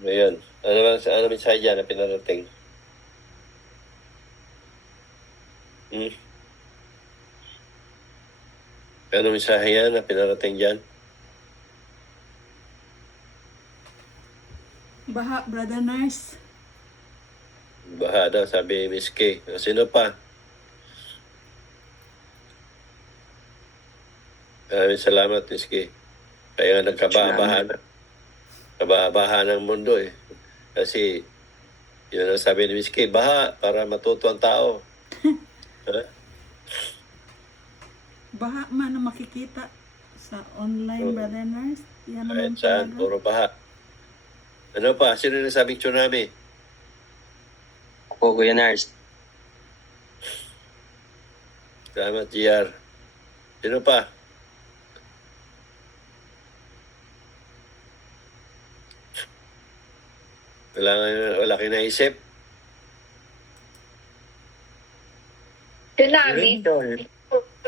Ngayon, ano mensahe dyan na pinarating? Hmm? Ano mensahe yan na pinarating dyan? Baha, Brother Nars. Baha daw, sabi Miss K. Sino pa? Salamat, Miss K. Kaya nga nagkabaha-baha na. Kabaha-baha ng mundo eh. Kasi, yun ang sabi ni Miss K, baha para matuto ang tao. Ha? Baha man na makikita sa online, Oo. Brother Nars. Yan Kahit naman saan, talaga. puro baha. Ano pa? Sino nasabing tsunami? Ako, Kuya Nars. Salamat, GR. Sino pa? Wala kayo naisip? Tsunami. Lindol.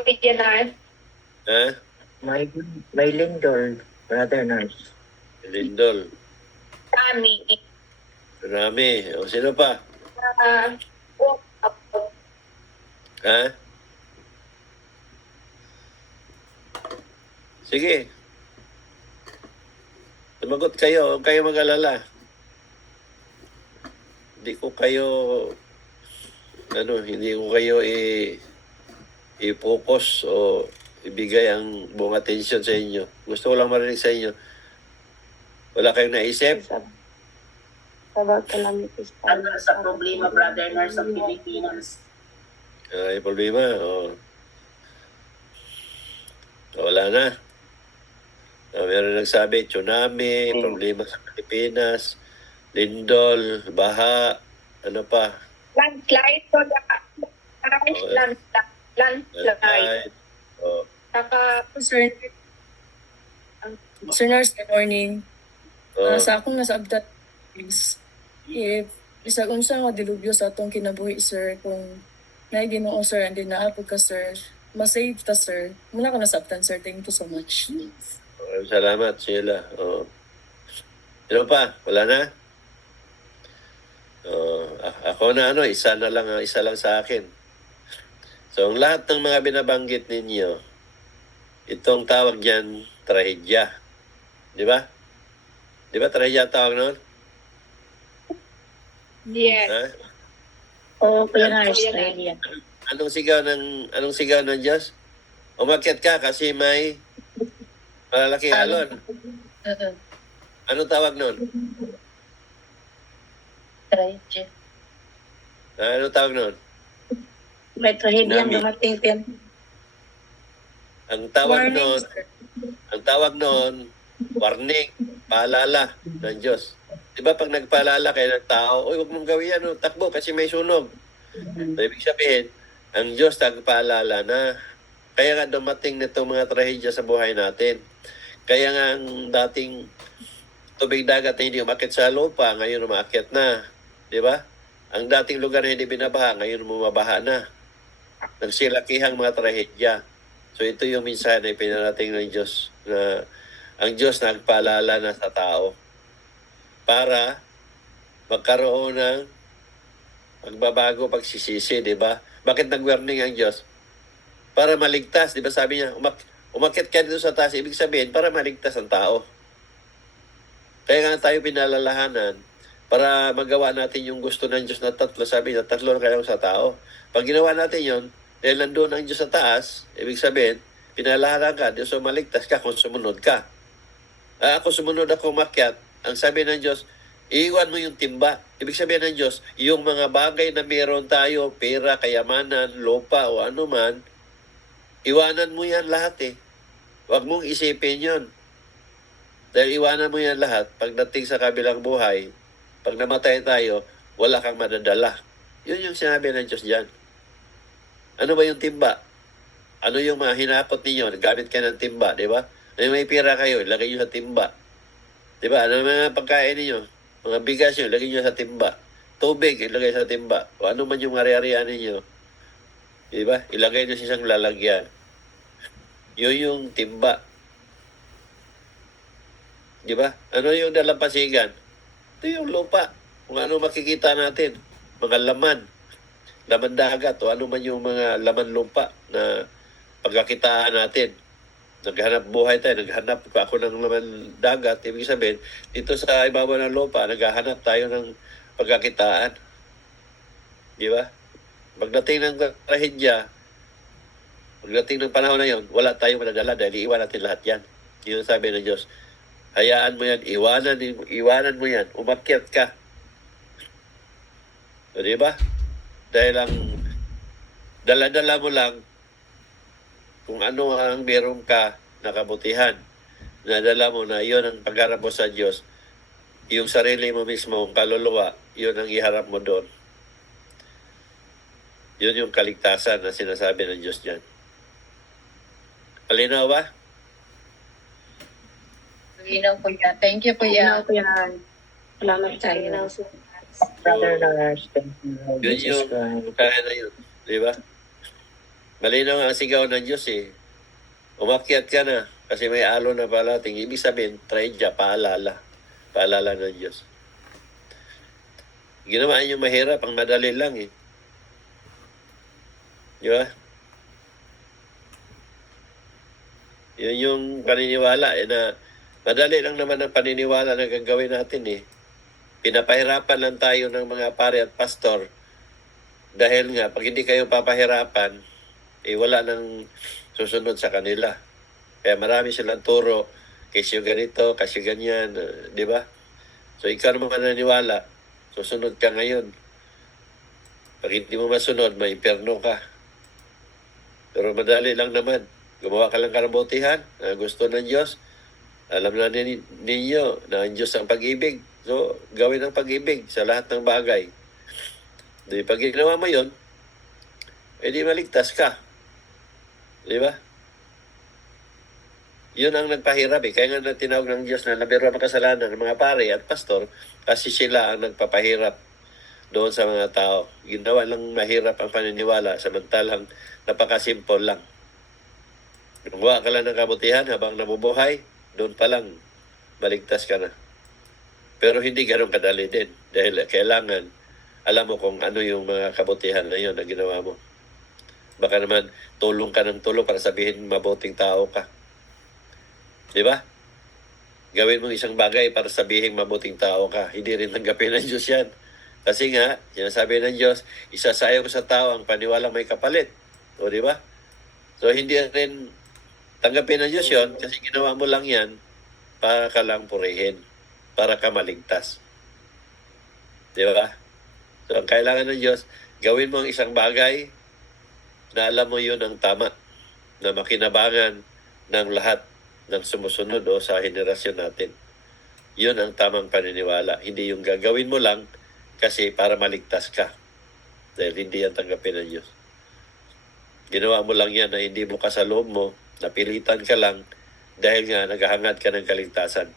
Regional. Ha? May Lindol, Brother Nars. Lindol. Tsunami. Tsunami. O, sino pa? Ha? Sige. Tumagot kayo. Huwag kayo mag-alala. Hindi ko kayo i-focus o ibigay ang buong atensyon sa inyo. Gusto ko lang marinig sa inyo. Wala kayong naisip? Ano sa problema, Brother Nars, sa Pilipinas? Yung problema? O. Wala na. Meron nagsabi, tsunami, problema sa Pilipinas, lindol, baha, ano pa? Landslide. Landslide. Landslide. O. Saka, Sir Nars, good morning. O. Sa akong nasa abdat, if bisag unsa nga dilubyo sa atong kinabuhi, sir, kung naiginoo, sir, and then naapod ka, sir, masave ta, sir. Muna ka nasabtan, sir. Thank you so much. Salamat, Sheila. O. Sino pa? Wala na? Ako na isa lang sa akin. So, ang lahat ng mga binabanggit ninyo, itong tawag diyan, trahedya. Di ba? Di ba trahedya tawag noon? yes. Ha? Oo, Kuya Nars, Australia. Anong sigaw ng Diyos? Umakyat ka kasi may malalaking alon. Anong tawag noon? Trahedya. Anong tawag noon? May trahedya Tsunami. dumating din. Ang tawag Warning, noon, warning, paalala ng Diyos. Di ba pag nagpaalala kayo ng tao, huwag mong gawin yan, takbo kasi may sunog. So, ibig sabihin, ang Diyos nagpaalala na kaya nga dumating nitong mga trahedya sa buhay natin. Kaya nga ang dating tubig dagat na hindi umakyat sa lupa, ngayon umakyat na. Di ba? Ang dating lugar na hindi binabaha, ngayon bumabaha na. Nagsilakihang mga trahedya. So ito yung minsan na pinarating ng Diyos na ang Diyos nagpaalala na sa tao para magkaroon ng magbabago, pagsisisi, di ba? Bakit nag-warning ang Diyos? Para maligtas, di ba sabi niya, umakyat ka dito sa taas, ibig sabihin, para maligtas ang tao. Kaya nga tayo pinalalahanan para magawa natin yung gusto ng Diyos na tatlo. Sabi niya, tatlo na kayo sa tao. Pag ginawa natin yon, dahil nandun ang Diyos sa taas, ibig sabihin, pinalalahanan ka, Diyos o maligtas ka kung sumunod ka. Ako sumunod ako umakyat, ang sabi ng Diyos, iiwan mo yung timba. Ibig sabihin ng Diyos, yung mga bagay na meron tayo, pera, kayamanan, lupa o ano man, iwanan mo yan lahat eh. Huwag mong isipin yon. Dahil iwanan mo yan lahat, pagdating sa kabilang buhay, pag namatay tayo, wala kang madadala. Yun yung sinabi ng Diyos dyan. Ano ba yung timba? Ano yung mga hinakot ninyo? Gamit ka ng timba, di ba? May pera kayo, ilagay nyo sa timba. Di ba? Ano mga pagkain ninyo? Mga bigas nyo, ilagay nyo sa timba. Tubig, ilagay sa timba. O ano man yung ari-arian ninyo. Di ba? Ilagay nyo sa isang lalagyan. Yun yung timba. Di ba? Ano yung dalampasigan? Ito yung lupa. Kung ano makikita natin. Mga laman. Laman dagat o ano man yung mga laman lupa na pagkakitaan natin. Naghanap buhay tayo. Naghanap ako ng laman dagat. Ibig sabihin, dito sa ibabaw ng lupa, naghahanap tayo ng pagkakitaan. Di ba? Pagdating ng trahedya, pagdating ng panahon na yon, wala tayong madadala dahil iiwan natin lahat yan. Yun ang sabi ng Diyos. Hayaan mo yan, iwanan mo yan, umakyat ka. O, di ba? Dahil ang dala-dala mo lang kung ano ang meron ka na kabutihan. Nadala mo na iyon ang pagharap mo sa Diyos. Yung sarili mo mismo, ang kaluluwa, yun ang iharap mo doon. Yun yung kaligtasan na sinasabi ng Diyos dyan. Malinaw ba? Malinaw po yan. Thank you po yan. Malinaw po yan. Salamat sa iyo. Brother Lars, thank you. Yun yung kaya na yun. Di ba? Malinaw ang sigaw ng Diyos eh. Umakyat ka na kasi may alon na palating. Ibig sabihin, trahedya, paalala. Paalala ng Diyos. Ginawa niyo mahirap, ang madali lang eh. Di ba? Yun yung paniniwala eh, na madali lang naman ang paniniwala na gagawin natin eh. Pinapahirapan lang tayo ng mga pare at pastor dahil nga pag hindi kayo papahirapan eh wala nang susunod sa kanila. Kaya marami silang turo, kasyo ganito, kasyo ganyan, di ba? So ikaw naman naniniwala, susunod ka ngayon. Pag hindi mo masunod, may impyerno ka. Pero madali lang naman. Gumawa ka lang karabutihan, gusto ng Diyos. Alam na ninyo na ang Diyos ang pag-ibig. So, gawin ang pag-ibig sa lahat ng bagay. Di pag ginawa mo yun, edi maligtas ka. Di ba? Yun ang nagpahirap eh. Kaya nga tinawag ng Diyos na nabiro ang kasalanan ng mga pare at pastor kasi sila ang nagpapahirap doon sa mga tao. Ginawa lang mahirap ang paniniwala samantalang napakasimple lang. Gumawa ka lang ng kabutihan habang nabubuhay, doon pa lang maligtas ka na. Pero hindi ganun kadali din dahil kailangan alam mo kung ano yung mga kabutihan na yun na ginawa mo. Baka naman tulong ka ng tulong para sabihin mabuting tao ka. Di ba? Gawin mo isang bagay para sabihin mabuting tao ka. Hindi rin tanggapin ng Diyos yan. Kasi nga, sinasabi ng Diyos, isasayaw ko sa tao ang paniwalang may kapalit. O di ba? So hindi rin tanggapin ng Diyos yun kasi ginawa mo lang yan para ka lang purihin, para ka maligtas. Di ba? So ang kailangan ng Diyos, gawin mo ang isang bagay na alam mo yun ang tama, na makinabangan ng lahat ng sumusunod o sa henerasyon natin. Yun ang tamang paniniwala. Hindi yung gagawin mo lang kasi para maligtas ka. Dahil hindi yan tanggapin ng Diyos. Ginawa mo lang yan na hindi mo ka sa loob mo, napilitan ka lang dahil nga naghahangad ka ng kaligtasan.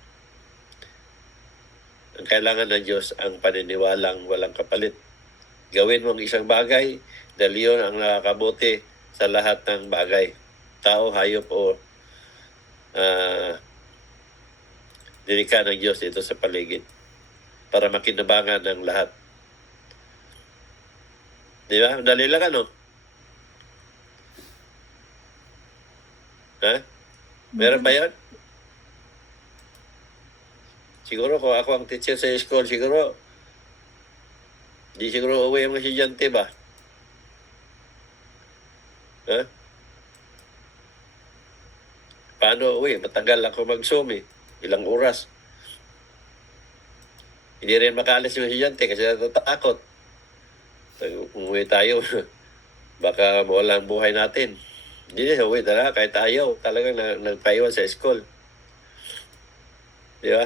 Ang kailangan ng Diyos ang paniniwalang walang kapalit. Gawin mo ang isang bagay dahil yun ang nakakabuti sa lahat ng bagay. Tao, hayop o dinikha ng Diyos dito sa paligid para makinabangan ng lahat. Di ba? Dali lang ano? Ha? Meron ba yan? Siguro kung ako ang teacher sa school, siguro di siguro uwi ang estudyante ba? Ha? Paano uwi? Matagal ako mag-Zoom eh. Ilang oras. Hindi rin makaalis yung estudyante kasi natatakot. Umuwi tayo. Baka mawala ang buhay natin. Hindi na uwi talaga kahit ayaw. Talagang nagpaiwan sa school. Di ba?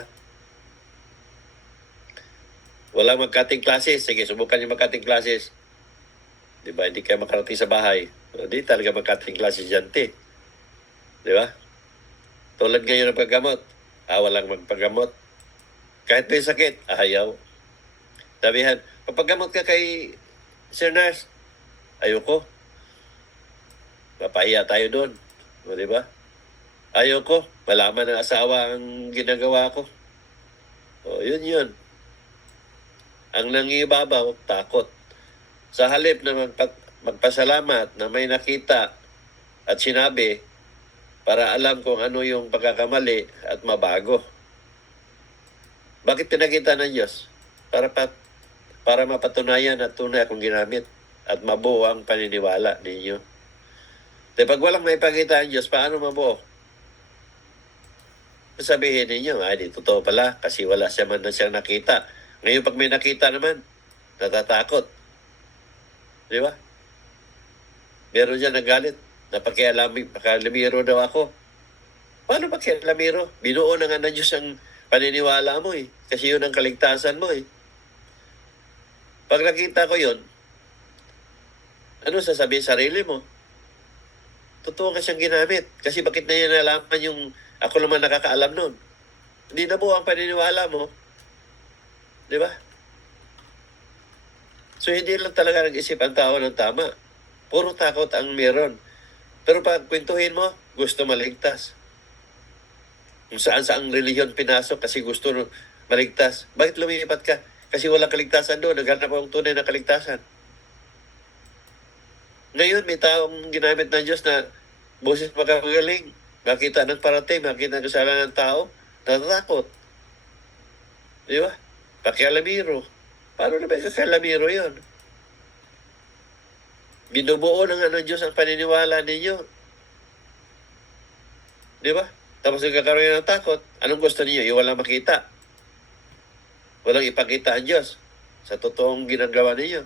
Walang magkating classes. Sige, subukan yung magkating classes. Di ba? Hindi kayo makarating sa bahay. Hindi talaga magkating classes dyan, te. Di ba? Tulad ngayon ng paggamot. Walang magpagamot. Kahit may sakit, ayaw. Sabihan, papagamot ka kay Sir Nurse. Ayoko. Mapahiya tayo doon. O, di ba? Ayoko. Malaman ng asawa ang ginagawa ko. O, yun. Ang nangibabaw, takot. Sa halip na magpasalamat na may nakita at sinabi para alam kung ano yung pagkakamali at mabago. Bakit pinakita ng Diyos? Para mapatunayan at tunay akong ginamit at mabuo ang paniniwala ninyo. Pag walang may pakita ang Diyos, paano mabuo? Sabihin ninyo, di totoo pala kasi wala siya man na siyang nakita. Ngayon pag may nakita naman, natatakot. Di ba? Meron dyan nagalit. Napakialamiro daw ako. Paano pakialamiro? Binuo na nga ng Diyos ang paniniwala mo eh. Kasi yun ang kaligtasan mo eh. Pag nakita ko yun, ano sasabihin sarili mo? Totoo ka siyang ginamit. Kasi bakit na yan nalaman yung ako naman nakakaalam nun? Hindi na buo ang paniniwala mo. Di ba? So hindi lang talaga nag-isip ang tao ng tama. Puro takot ang meron. Pero pag kwentuhin mo, gusto maligtas. Kung saan ang reliyon pinasok kasi gusto maligtas. Bakit lumipat ka? Kasi walang kaligtasan doon. Naghanap ang tunay na kaligtasan. Ngayon, may taong ginamit ng Diyos na boses magkakagaling. Makita ng parating, makita ng kasalanan ng tao. Natatakot. Di ba? Pakialamiro. Paano na ba kakalamiro yun? Binubuo na nga ng Diyos ang paniniwala ninyo. Di ba? Tapos nagkakaroon ng takot. Anong gusto niyo? Yung walang makita. Walang ipakita ang Diyos sa totoong ginagawa ninyo.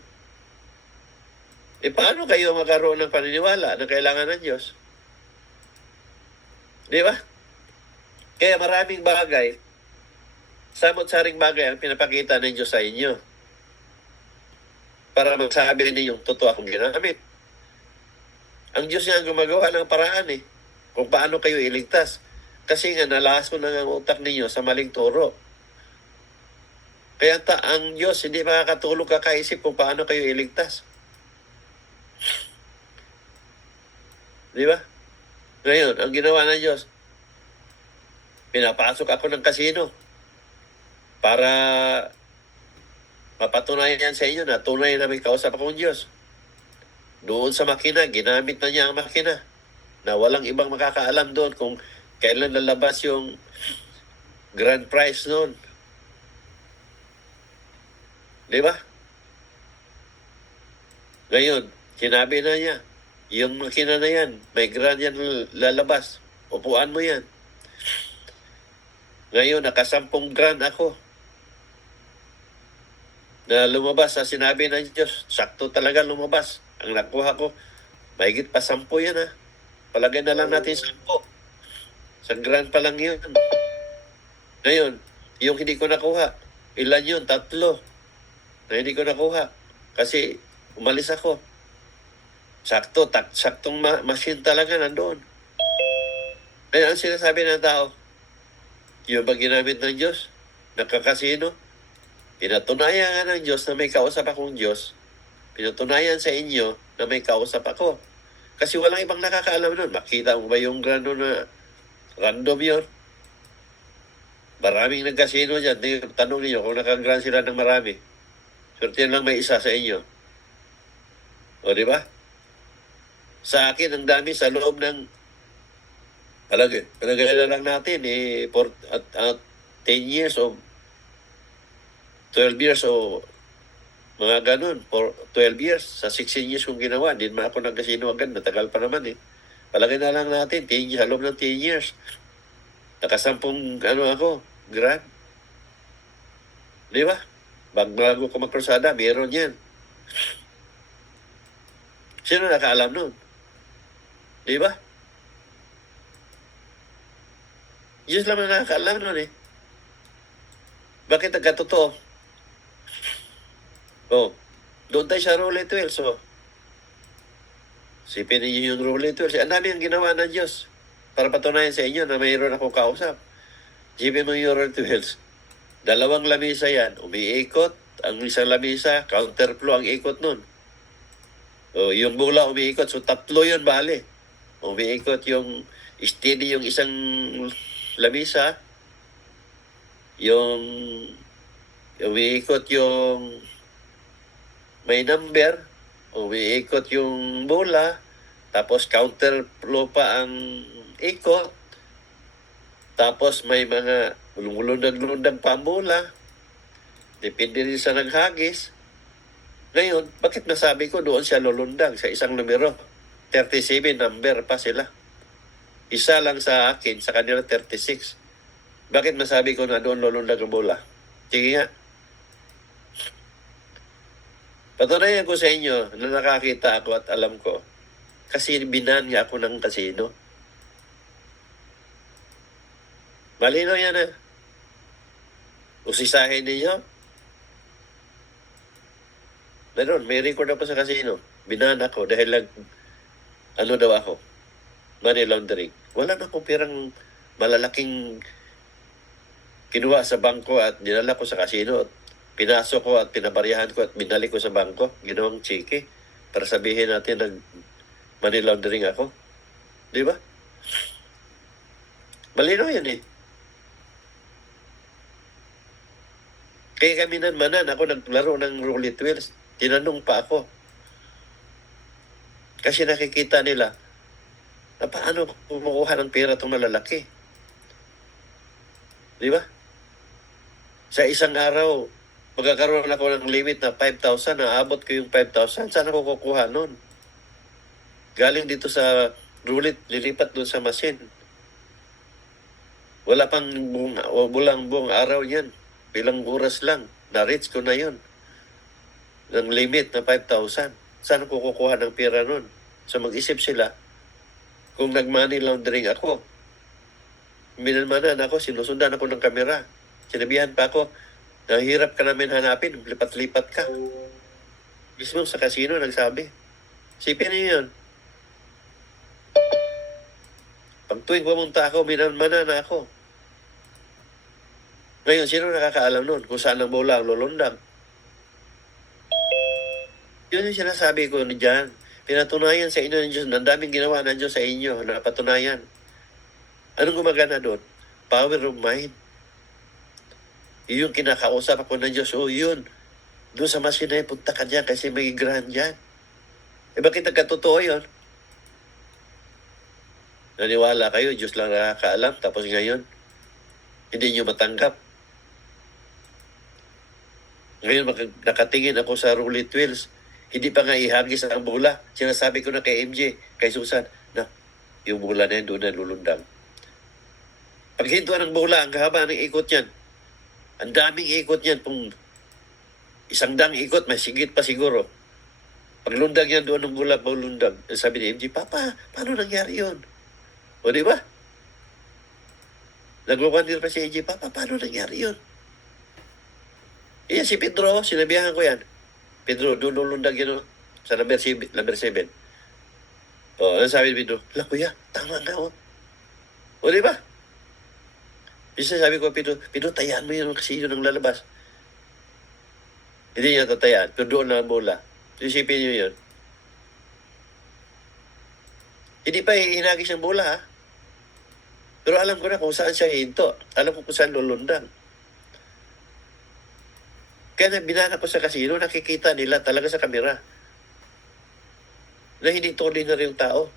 Paano kayo magkaroon ng paniniwala na kailangan ng Diyos? Di ba? Kaya maraming bagay, samot-saring bagay ang pinapakita ng Diyos sa inyo para magsabi ninyong totoo akong ginamit. Ang Diyos nga ang gumagawa ng paraan kung paano kayo iligtas. Kasi nga nalaso na ang utak ninyo sa maling turo. Kaya ang Diyos hindi makakatulog kakaisip kung paano kayo iligtas. Di ba? Ngayon, ang ginawa ng Diyos, pinapasok ako ng kasino para mapatunayan sa inyo na tunay na may kausap akong Diyos. Doon sa makina, ginamit na niya ang makina na walang ibang makakaalam doon kung kailan lalabas yung grand prize noon. Di ba? Ngayon, sinabi na niya, yung makina na yan, may grand yan lalabas. Upuan mo yan. Ngayon, nakasampung grand ako na lumabas sa sinabi ng Diyos. Sakto talaga lumabas. Ang nakuha ko, mahigit pa 10 yan Palagay na lang natin 10. Sa grand pa lang yun. Ngayon, yung hindi ko nakuha, ilan yun? 3 na hindi ko nakuha. Kasi umalis ako. Saktong machine talaga nandoon. Kaya ang sinasabi ng tao, yung ba ginamit ng Diyos? Nakakasino? Pinatunayan nga ng Diyos na may kausap akong Diyos. Pinatunayan sa inyo na may kausap ako. Kasi walang ibang nakakaalam nun. Makita mo ba yung grano na random yun? Maraming nagkasino dyan. Tanong niyo kung nakagrand sila ng marami. Swerte lang may isa sa inyo. O di ba? Sa akin, ang dami sa loob ng palagay na lang natin 10 years o 12 years o mga ganun. For 12 years, sa 16 years kong ginawa, hindi naman ako nagkasino agad. Matagal pa naman Palagay na lang natin, 10 years, sa loob ng 10 years. Nakasampung ako, grand. Di ba? Bago ko magkrusada, meron yan. Sino nakaalam nun? Di ba? Diyos lang ang nakakaalam nun Bakit nagkatotoo? Doon tayo sa Rule 12. So, sipin niyo yung Rule 12. Ang dami ang ginawa ng Diyos para patunayan sa inyo na mayroon akong kausap. Sipin mo yung Rule 12. 2 lamisa yan. Umiikot. Ang isang lamisa, counterflow ang ikot nun. Yung bola umiikot. So, 3 yun, bale. Umiikot yung steady yung isang lamisa. Yung umiikot yung may number, umiikot yung bola, tapos counter flow pa ang ikot, tapos may mga lundag-lundag pa ang bola, depende rin sa naghagis. Ngayon, bakit nasabi ko doon siya lulundag sa isang numero? 37 number pa sila. Isa lang sa akin, sa kanila 36. Bakit masabi ko na doon lulundag ang bola? Sige nga. Patunayan ko sa inyo na nakakita ako at alam ko. Kasi binan nga ako ng kasino. Malino yan ah. Usisahin ninyo. Meron, may record ako sa kasino. Binan ako dahil ano daw ako? Money laundering. Wala na akong pirang malalaking kinuha sa bangko at dinala ko sa kasino. Pinasok ko at pinabariyahan ko at binalik ko sa bangko. Ginawang cheque para sabihin natin nag money laundering ako. Di ba? Malino yan eh. Kaya kami manan, ako naglaro ng roulette wheels. Tinanong pa ako. Kasi nakikita nila na paano kumukuha ng pera itong malalaki. Di ba? Sa isang araw, magkakaroon ako ng limit na 5,000, naabot ko yung 5,000. Saan ako kukuha nun? Galing dito sa roulette, lilipat doon sa machine. Wala pang buong araw yan. Bilang oras lang. Na-reach ko na yun. Ng limit na 5,000. Saan ako kukuha ng pera nun? So mag-isip sila, kung nag-money laundering ako, minamanan ako, sinusundan ako ng kamera. Sinabihan pa ako, nahihirap ka namin hanapin, lipat-lipat ka. Mismo sa kasino nagsabi. Sipin niyo yun. Pag tuwing pumunta ako, minamanan ako. Ngayon, sino nakakaalam nun kung saan ang bola ang lulundag? Yun yung sinasabi ko dyan. Pinatunayan sa inyo ng Diyos. Ang daming ginawa ng Diyos sa inyo. Napatunayan. Anong gumagana doon? Power of mind. Yun yung kinakausap ako ng Diyos. Oh, yun. Doon sa masinay, punta ka dyan kasi may grand dyan. Eh, bakit nagkatotoo yun? Naniwala kayo, Diyos lang nakakaalam. Tapos ngayon, hindi nyo matanggap. Ngayon, nakatingin ako sa roulette wheels. Hindi pa nga ihagis ang bola. Sinasabi ko na kay MJ, kay Susan, na yung bola na yan doon na lulundang. Pag hintuan ng bola, ang haba ng ikot yan. Ang daming ikot yan. Kung 100 ikot, may sigit pa siguro. Pag lundag yan doon ng bola, maulundag. Sabi ni MJ, Papa, paano nangyari yun? O di ba? Nagwawandir pa si MJ, Papa, paano nangyari yun? Iyan si Pedro, sinabihan ko yan. Pedro, doon lulundag yun, sa number 7. O, ano sabi ni Pedro? La, kuya, tama na, o. O, di ba? Bisa sabi ko, Pedro, tayaan mo yun kasi yun ang lalabas. Hindi niya tatayaan, pero doon na ang bola. Isipin niyo yun. Hindi pa hinagis ang bola, ha? Pero alam ko na kung saan siya hinto. Alam ko kung saan lulundag. Kaya binana ko sa kasino, nakikita nila talaga sa kamera na hindi tunay na rin yung tao.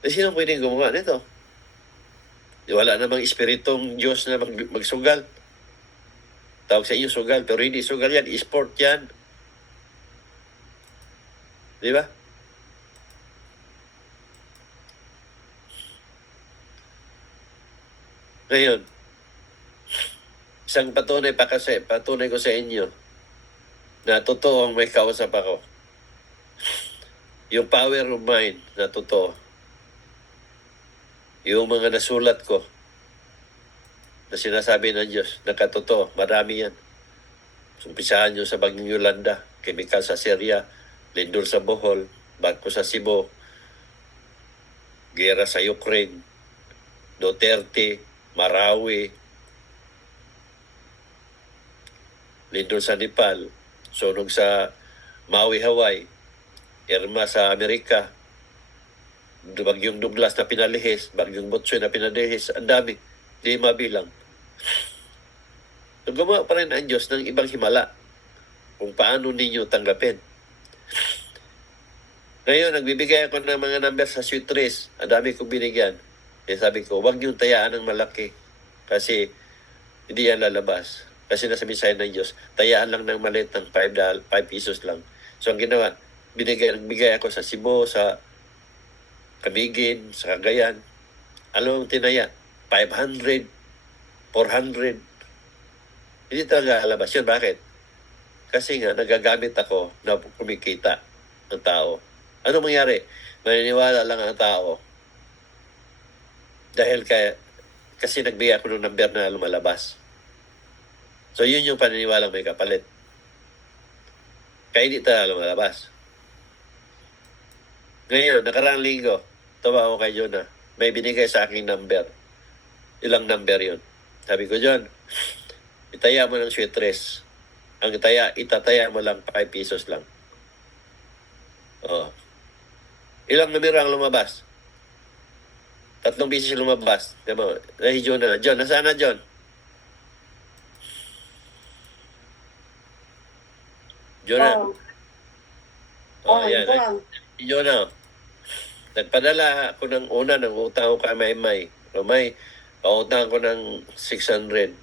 Na sino pwedeng gumawa nito? Wala namang espiritong Diyos na magsugal. Tawag sa inyo sugal, pero hindi sugal yan. Sport yan. Di ba? Ngayon, isang patunay ko sa inyo na totoo ang may kausap ako. Yung power of mind na totoo. Yung mga nasulat ko na sinasabi ng Diyos, nakatotoo, marami yan. Umpisahan nyo sa Bagyong Yolanda, chemical sa Syria, lindol sa Bohol, barko sa Cebu, gera sa Ukraine, Duterte, Marawi, lindol sa Nepal, sunog sa Maui, Hawaii, Irma sa Amerika, Bagyong Douglas na pinalihis, Bagyong Butsoy na pinalihis, ang dami, di mabilang. So, gumawa pa rin ang Diyos ng ibang himala kung paano ninyo tanggapin. Ngayon, nagbibigay ako ng mga number sa sweet trees. Ang dami kong binigyan. Kaya sabi ko, huwag niyong tayaan ng malaki. Kasi hindi yan lalabas. Kasi nasa mensahe ng Diyos, tayaan lang ng maliit ng 5 pesos lang. So, ang ginawa, nagbigay ako sa Cebu, sa Camiguin, sa Cagayan. Alam mo tinaya? 500, 400. Hindi talaga lalabas yun. Bakit? Kasi nga, nagagamit ako na kumikita ng tao. Ano mangyari? Maniniwala lang ang tao dahil kasi nagbigay ako ng number na lumalabas. So, yun yung paniniwalang may kapalit. Kaya hindi talaga lumalabas. Ngayon, nakaraang linggo, tawa ako kay Jonah. May binigay sa aking number. Ilang number yun? Sabi ko, John, itaya mo ng sweet trees. Ang itataya mo lang 5 pesos lang. Oh. Ilang numero ang lumabas? 3 beses lumabas. Diba? Ay, John na. John, nasaan na, John? John na. Oh, yan. John na. Nagpadala ako ng una ng utang ko kay Maymay. May pautang ko ng 600.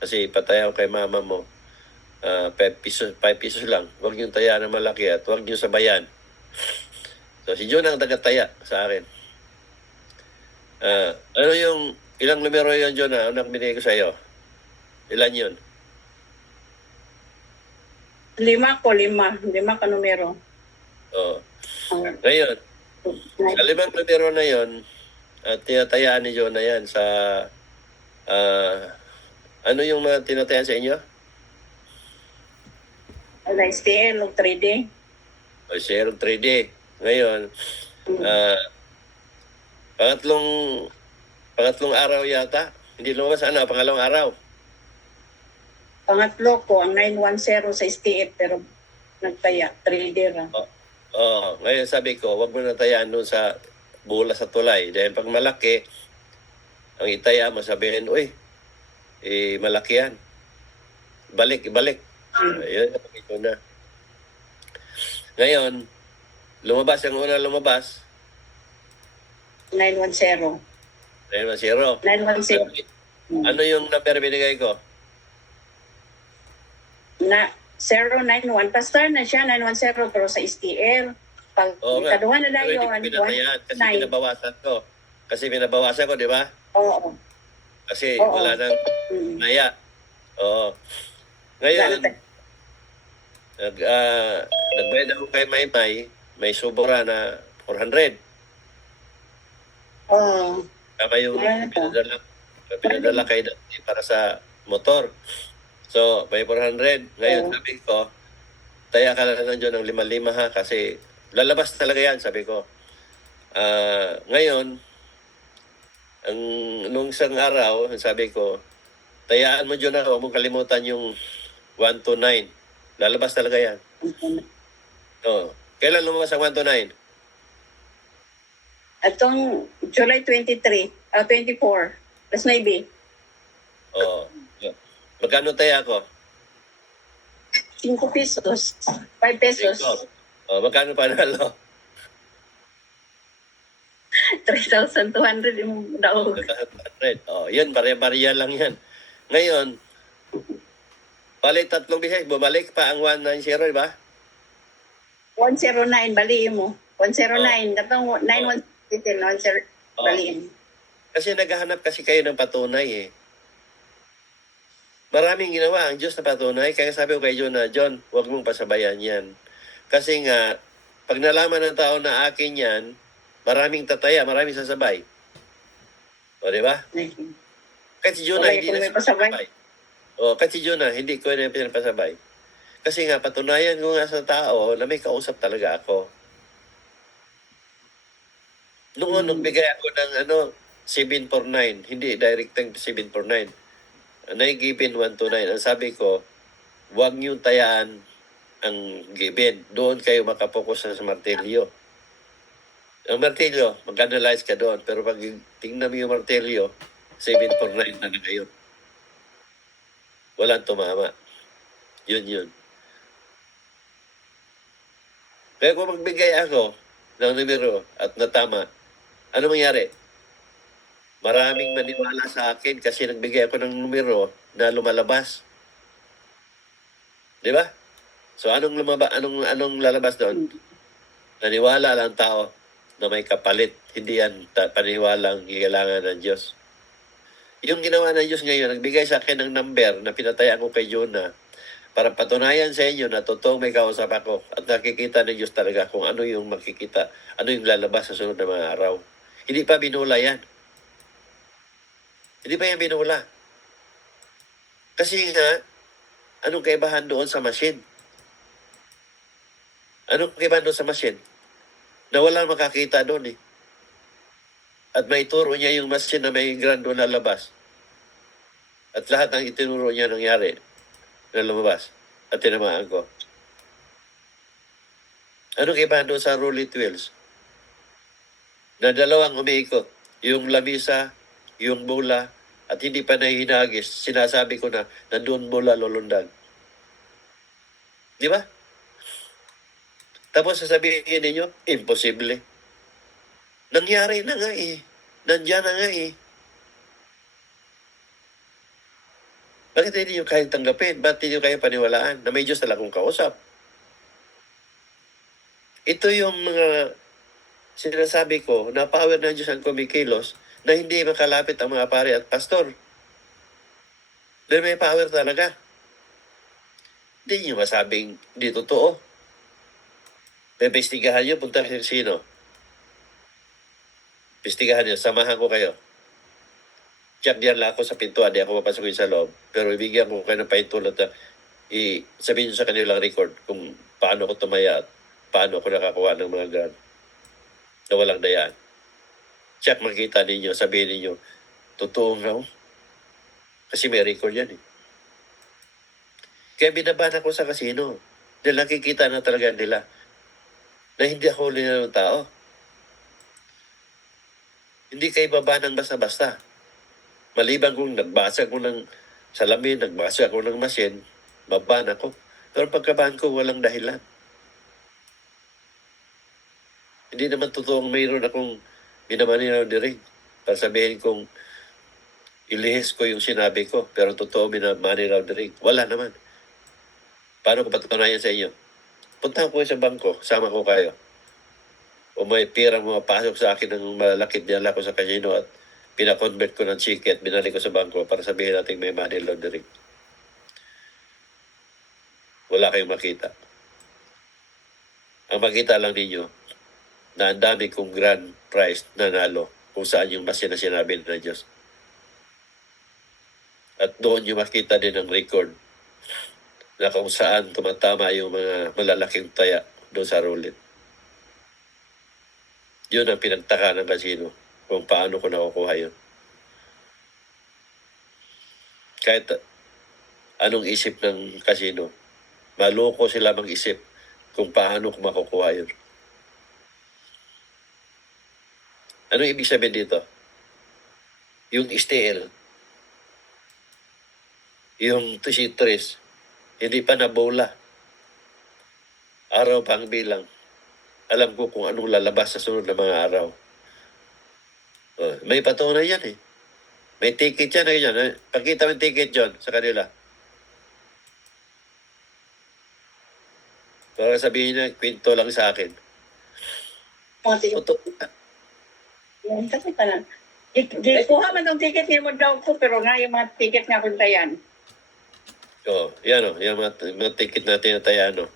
Kasi pataya ko kay mama mo. 5 pesos lang. Huwag niyong taya na malaki at huwag niyong sabayan. So, si John ang tagataya sa akin. Ano yung, ilang numero yun, John, ang binigay ko sa iyo? Ilan yun? 5 ko, 5. 5 ka numero. Oh. Ngayon, sa 5 numero na yun, at tinatayaan ni John na yan sa, ano yung mga tinatayaan sa inyo? STL, 3D. O, share 3D. Ngayon, pangatlong araw yata. Hindi lumabas, pangalawang araw. Pangatlo ko, ang 910 sa STL, pero nagtaya, 3D ra. Ngayon sabi ko, wag mo na tayaan doon sa bula sa tulay. Dahil pag malaki, ang itaya mo, sabihin, uy, malaki yan. Balik. Ayun, ito na. Ngayon, lumabas ang una lumabas, 910. 910. 910. Ano yung number binigay ko? Na 091. Pastor na siya, 910, pero sa STL. Pag Oo nga. kaduhan na Pero dayon, hindi ko pinatayan kasi 9. binabawasan ko. Di ba? Oo. Kasi Oo. wala nang Mm. naya. Oo. Ngayon, nagbayad ako kay Maymay, may sobra na 400. Oo. Tama yung Ano to? pinadala kay Dati para sa motor. So, may 400. Ngayon, Oo. sabi ko, taya ka lang dyan ng 5-5 ha, kasi lalabas talaga yan, sabi ko. Ngayon, nung isang araw, sabi ko, tayaan mo dyan huwag mong kalimutan yung 129. Lalabas talaga yan. Kailan lumabas ang 129? Atong July 23, 24, plus maybe, Oo. Magkano taya ko? 5 pesos, 5 pesos, Magkano panalo? 3,200 yung daog. 100. Yan, barya-barya lang yan. Ngayon, balik 3 bisis, bumalik pa ang 190, di ba? 109, baliin mo. 109, katong 917, 109, baliin. Kasi naghahanap kasi kayo ng patunay eh. Maraming ginawa ang Diyos na patunay. Kaya sabi ko kay John na, John, huwag mong pasabayan yan. Kasi nga, pag nalaman ng tao na akin yan, maraming tataya, maraming sasabay. O, di ba? Kahit si Jonah, Okay, hindi kung na may siya pasabay. pasabay. Kahit si Jonah, hindi ko na pinapasabay. Kasi nga, patunayan ko nga sa tao na may kausap talaga ako. Noon, nagbigay ako ng 749. Hindi direct ang 749. Nai-given 129. Ang sabi ko, huwag niyong tayaan ang given. Doon kayo makapokus na sa martilyo. Ang martilyo, mag-analyze ka doon. Pero pag tingnan mo yung martilyo, 749 na kayo. Walang tumama. Yun. Kaya kung magbigay ako ng numero at natama, ano mangyari? Maraming maniwala sa akin kasi nagbigay ako ng numero na lumalabas. Di ba? So anong lalabas doon? Naniwala lang tao na may kapalit. Hindi yan paniwalang kailangan ng Diyos. Yung ginawa ng Diyos ngayon, nagbigay sa akin ng number na pinatayan ko kay Jonah para patunayan sa inyo na totoong may kausap ako at nakikita ng Diyos talaga kung ano yung makikita, ano yung lalabas sa sunod na mga araw. Hindi pa binula yan. Hindi pa yan binula. Kasi nga, anong kaibahan doon sa machine? Anong kaibahan doon sa machine? Na walang makakita doon eh. At may turo niya yung machine na may grand doon na labas. At lahat ng itinuro niya nangyari na lumabas at tinamaan ko. Anong kaibahan doon sa roulette wheels? Na dalawang umiikot. Yung lamisa, yung bola, at hindi pa nahihinagis. Sinasabi ko na nandun bola lulundag. Di ba? Tapos sasabihin ninyo, imposible. Nangyari na nga eh. Nandiyan na nga eh. Bakit hindi nyo kayang tanggapin? Bakit hindi nyo kayang paniwalaan na may Diyos na akong kausap? Ito yung mga sinasabi ko na power ng Diyos ang kumikilos na hindi makalapit ang mga pare at pastor. Dahil may power talaga. Hindi nyo masabing hindi totoo. Pepestigahan nyo, punta kayo sino. Pestigahan nyo, samahan ko kayo. Check diyan lang ako sa pintuan, di ako mapasok sa loob. Pero ibigyan ko kayo ng pahintulot na sabihin nyo sa kanilang record kung paano ko tumaya at paano ako nakakuha ng mga grant na walang dayaan. Check, makita ninyo, sabihin ninyo, totoo nga. Kasi may record yan eh. Kaya binaban ako sa kasino. Dahil nakikita na talaga nila na hindi ako huli ng tao. Hindi kayo baba ng basta-basta. Maliban kung nagbasa ko ng salamin, nagbasa ko ng machine, baban ako. Pero pagkabahan ko, walang dahilan. Hindi naman totoong mayroon akong binamaninaw ni Ring. Para sabihin kong ilihis ko yung sinabi ko, pero totoo binamaninaw ni Ring. Wala naman. Paano ko patutunayan sa inyo? Punta ko sa bangko, sama ko kayo. O may pirang mapasok sa akin ng malalakit nila ko sa casino at pinakonvert ko ng ticket, binalik ko sa bangko para sabihin natin may money laundering. Wala kayong makita. Ang makita lang ninyo na ang dami kong grand prize na nalo kung saan yung machine na sinabi ng Diyos. At doon yung makita din ang record na kung saan tumatama yung mga malalaking taya doon sa roulette. Yun ang pinagtaka ng casino kung paano ko nakukuha yun. Kahit anong isip ng casino, maloko sila mag-isip kung paano ko makukuha yun. Ano ibig sabihin dito? Yung STL, yung tusitres, hindi pa nabola. Araw pa ang bilang. Alam ko kung anong lalabas sa sunod na mga araw. May patunay yan eh. May ticket yan. Pakita mo yung ticket John sa kanila. Para sabihin na, kwento lang sa akin. Totoo. Kasi pala. Kuha man ng ticket niya mo daw ko, pero nga yung mga ticket nga kung tayan. Yan o. Yung mga ticket natin na tayo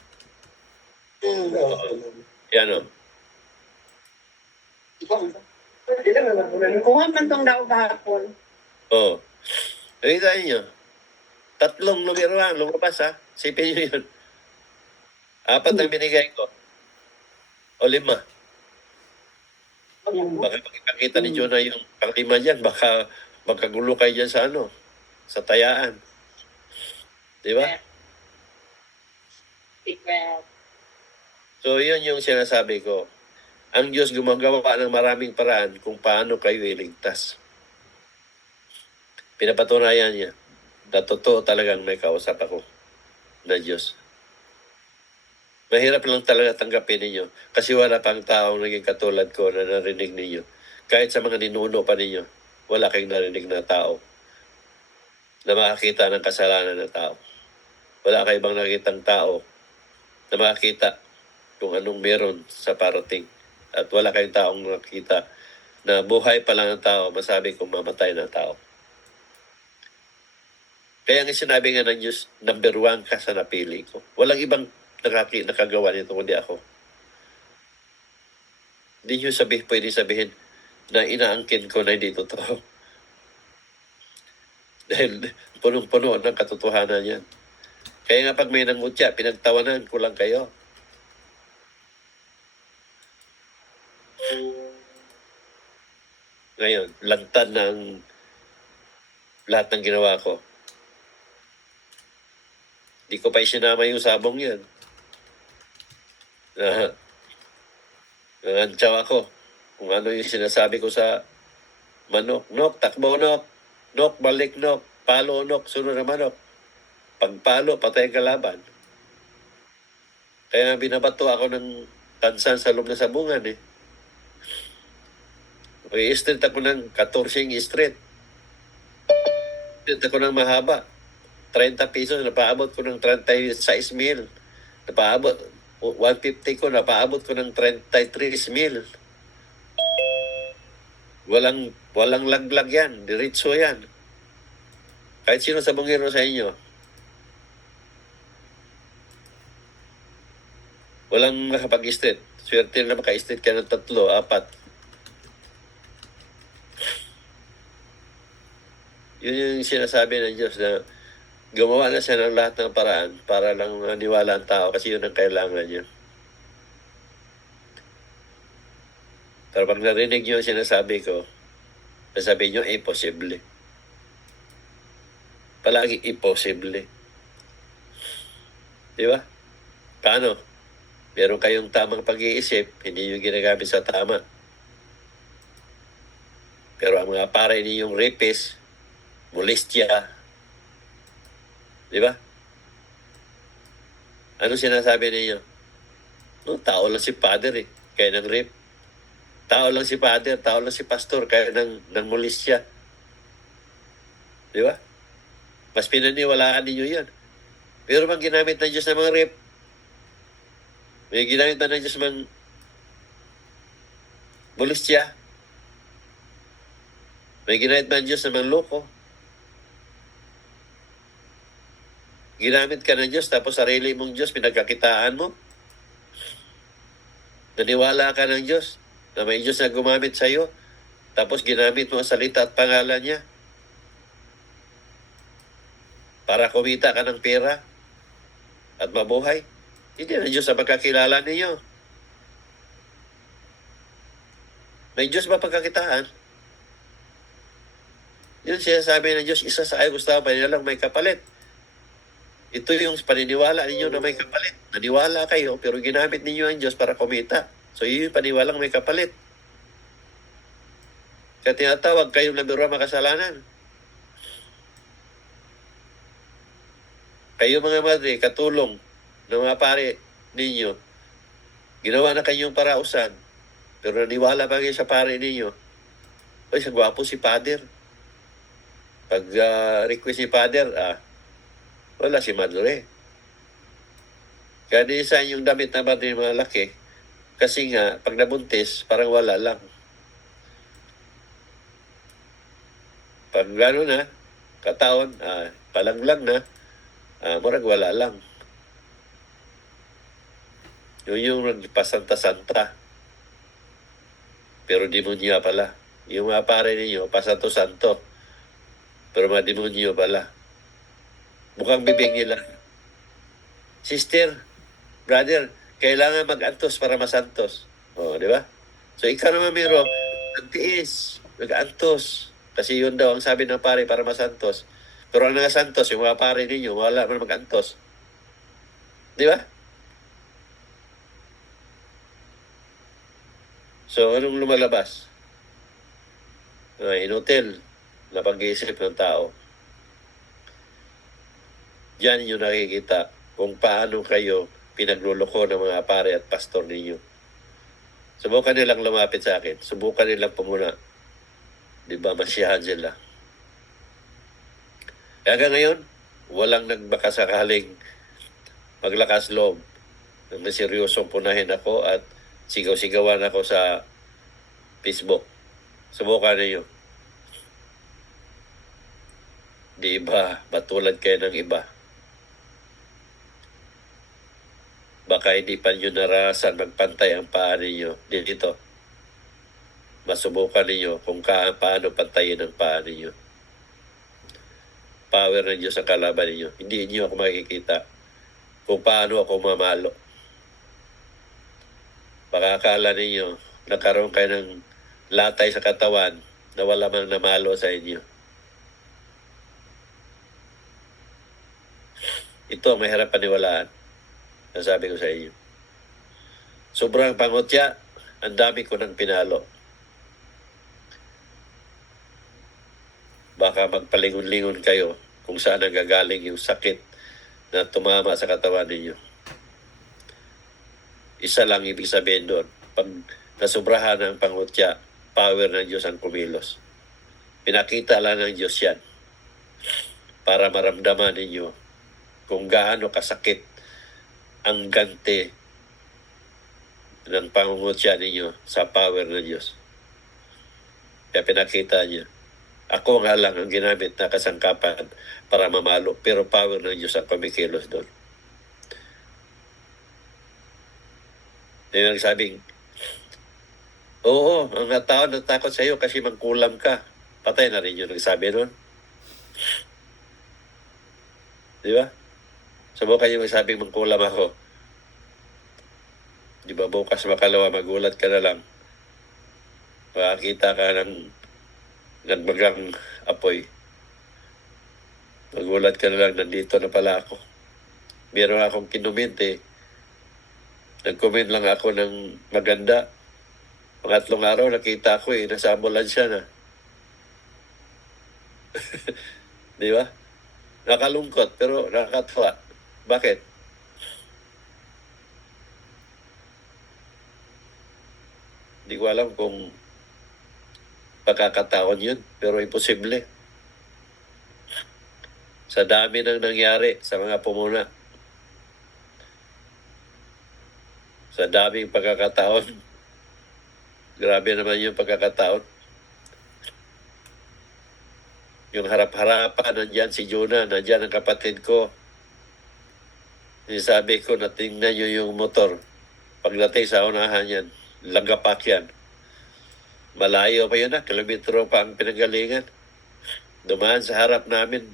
Yan o. Kuha man tong daw kahapon. Nakita niyo. 3 numero lang. Lumabas ha. Sipin niyo yun. 4 ang binigay ko. O 5. Baka makikita ni Jonah yung pang-5 dyan. Baka magkagulo kayo dyan sa sa tayaan. Di ba? So, yun yung sinasabi ko. Ang Diyos gumagawa ng maraming paraan kung paano kayo iligtas. Pinapatunayan niya na totoo talagang may kausap ako na Diyos. Mahirap lang talaga tanggapin ninyo kasi wala pang taong naging katulad ko na narinig ninyo. Kahit sa mga ninuno pa ninyo, wala kayong narinig na tao na makakita ng kasalanan ng tao. Wala kayo bang nakitang tao na makakita kung anong meron sa parating. At wala kayong taong nakita na buhay pa lang ang tao, masabi kung mamatay na tao. Kaya nga sinabi nga ng Diyos, number 1 ka sa napili ko. Walang ibang nakagawa nito kundi ako. Hindi nyo pwede sabihin na inaangkin ko na hindi totoo. Dahil punong-puno ng katotohanan yan. Kaya nga pag may nangutya, pinagtawanan ko lang kayo. Ngayon, lantad ng lahat ng ginawa ko. Di ko pa isinama yung sabong yan. Nangantsaw ako kung ano yung sinasabi ko sa manok. Nok, takbo nok. Nok, balik nok. Palo nok, sunod na manok. Pagpalo, patay ang kalaban. Kaya binabato ako ng tansan sa loob ng sabungan eh. I-street ako ng 14 street. Street ako ng mahaba. 30 pesos, napaabot ko ng 36,000. Napaabot, 150 ko, napaabot ko ng 33,000. Walang laglag yan, diretso yan. Kahit sino sa bungiro sa inyo. Walang nakapag-street. Swerte na maka-street ka ng 3, 4. Yun yung sinasabi ng Diyos na gumawa na siya ng lahat ng paraan para lang maniwala ang tao kasi yun ang kailangan niya. Pero pag narinig niyo yung sinasabi ko, sasabihin niyo, imposible. Palagi imposible. Di ba? Paano? Meron kayong tamang pag-iisip, hindi niyo ginagamit sa tama. Pero ang mga pare ninyong rapist, molestya, di ba? Ano sinasabi ninyo? No, tao lang si Father eh, kaya ng rape. Tao lang si Father, tao lang si Pastor, kaya ng molestya. Di ba? Mas pinaniwalaan ninyo yan. Pero bang ginamit ng Diyos ng mga rape? May ginamit ba ng Diyos ng molestya? May ginamit ba ng Diyos ng mga loko? Ginamit ka ng Diyos tapos sarili mong Diyos pinagkakitaan mo? Naniwala ka ng Diyos na may Diyos na gumamit sa iyo tapos ginamit mo ang salita at pangalan niya para kumita ka ng pera at mabuhay? Hindi na Diyos ang pagkakilala ninyo. May Diyos ba pagkakitaan? Yun sinasabi ng Diyos, isa sa ay gusto ko lang may kapalit. Ito yung paniniwala ninyo na may kapalit. Naniwala kayo, pero ginamit ninyo ang Diyos para kumita. So, yun yung paniwalang may kapalit. Kaya tinatawag kayong labiro makasalanan. Kayo mga madre, katulong ng mga pare ninyo, ginawa na kayong parausan, pero naniwala pa kayo sa pare ninyo. Ay, sa gwapo si Father. Pag request si Father, wala si madre. Kaya di-design yung damit na madre ng mga laki. Kasi nga, pag nabuntis, parang wala lang. Pag gano'n na, kataon, palanglang na, murag wala lang. Yun yung pasanta-santa. Pero demonyo pala. Yung mga pare ninyo, pasanto-santo. Pero mga demonyo pala. Mukhang bibig nila. Sister, brother, kailangan mag-antos para masantos. O, di ba? So, ikaw naman, Miro, nagtiis, nag-antos. Kasi yun daw ang sabi ng pare para masantos. Pero ang nagasantos, yung mga pare ninyo, wala man mag-antos. Di ba? So, anong lumalabas? Inutil na pag-iisip ng tao. Diyan ninyo nakikita kung paano kayo pinagluloko ng mga pare at pastor ninyo. Subukan nilang lumapit sa akin. Subukan nilang pumuna. Di ba, masiyahan sila. Kaya ngayon, walang nagbakasakaling maglakas loob na seryosong punahin ako at sigaw-sigawan ako sa Facebook. Subukan ninyo. Di iba, matulad kayo ng iba. Baka hindi pa nyo narasan magpantay ang paa ninyo dito. Masubukan ninyo kung paano pantayin ang paa ninyo. Power ng Diyos ang kalaban ninyo. Hindi niyo ako makikita kung paano ako mamalo. Baka akala ninyo nagkaroon kayo ng latay sa katawan na wala mang namalo sa inyo. Ito ang mahirap paniwalaan. Nasabi ko sa inyo. Sobrang pangutya, ang dami ko ng pinalo. Baka magpalingon-lingon kayo kung saan nagagaling yung sakit na tumama sa katawan ninyo. Isa lang ibig sabihin doon. Pag nasubrahan ng pangutya, power ng Diyos ang kumilos. Pinakita lang ng Diyos yan para maramdaman ninyo kung gaano kasakit ang ganti ng pangungutya ninyo sa power ng Diyos. Kaya pinakita niya. Ako nga lang ang ginamit na kasangkapan para mamalo, pero power ng Diyos ang kumikilos doon. Yung nagsabing, oo, ang tao natakot sa iyo kasi mangkulam ka. Patay na rin yung nagsabi doon. Di ba? Subukan yung magsabing mangkulam ako. Di ba bukas makalawa, magulat ka na lang. Makakita ka ng nagbagang apoy. Magulat ka na lang, nandito na pala ako. Meron akong kinumint eh. Nag-comment lang ako ng maganda. Pangatlong araw, nakita ko eh, nasa ambulansya na. Di ba? Nakalungkot, pero nakakatawa. Bakit? Hindi ko alam kung pagkakataon yun, pero imposible. Sa dami ng nangyari sa mga pumuna, sa daming pagkakataon, grabe naman yung pagkakataon. Yung harap-harapan, nandyan si Jonah, nandyan ang kapatid ko. Sabi ko, natingnan nyo yung motor. Pagdating sa unahan yan, lagapak yan. Malayo pa yun na, kilometro pa ang pinanggalingan. Dumaan sa harap namin,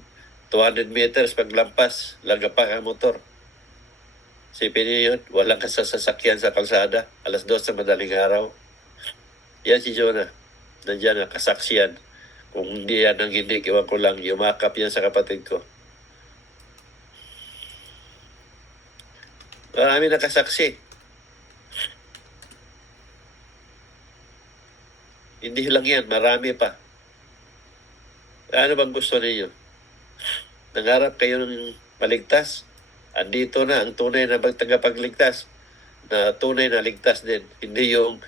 200 meters paglampas, lagapak ang motor. Sipin niyo yun, walang kasasakyan sa kalsada, 2:00 sa madaling araw. Yan si Jonah, nandyan ang kasaksiyan. Kung hindi yan ang hindi, iwan ko lang, yumakap yan sa kapatid ko. Marami nakasaksi. Hindi lang yan, marami pa. Ano bang gusto ninyo? Nangarap kayo ng maligtas? Andito na ang tunay na tagapagligtas, na tunay na ligtas din. Hindi yung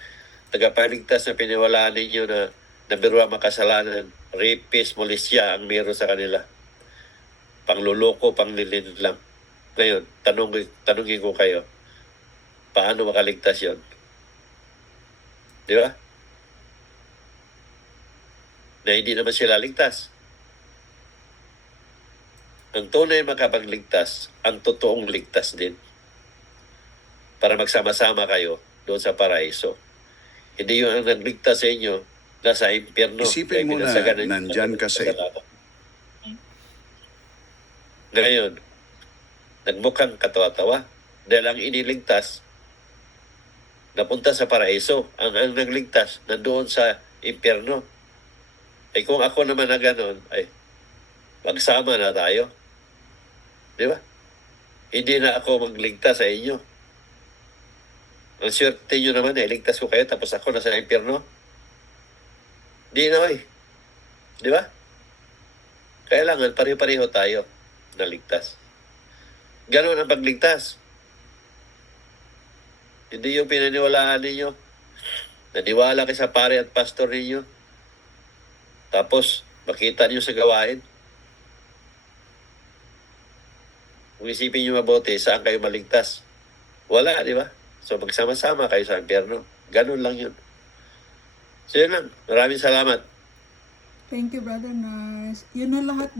tagapagligtas na piniwalaan ninyo na nabirwa makasalanan, rapist, molisya ang meron sa kanila. Pangluloko, panglilin lang. Ngayon, tanungin ko kayo, paano makaligtas yon? Di ba? Na hindi naman sila ligtas. Ang tunay makapagligtas, ang totoong ligtas din. Para magsama-sama kayo doon sa paraiso. Hindi yung ang nagligtas sa inyo, nasa impyerno. Isipin mo na nandyan ka sa Ngayon, nagmukhang katawa-tawa dahil ang iniligtas napunta sa paraiso. Ang nagligtas nandoon sa impyerno. Eh kung ako naman na gano'n, ay magsama na tayo. Di ba? Hindi na ako magligtas sa inyo. Ang swerte nyo naman, iligtas ko kayo tapos ako nasa impyerno. Di na eh. Di ba? Kailangan pare-pareho tayo na ligtas. Ganon ang pagligtas. Hindi yung pinaniwalaan ninyo. Naniwala kayo sa pare at pastor ninyo. Tapos, makita niyo sa gawain. Kung isipin niyo mabuti, saan kayo maligtas? Wala, di ba? So, magsama-sama kayo sa impyerno. Ganon lang yun. So, yun lang. Maraming salamat. Thank you, Brother Nars. Yun na lahat.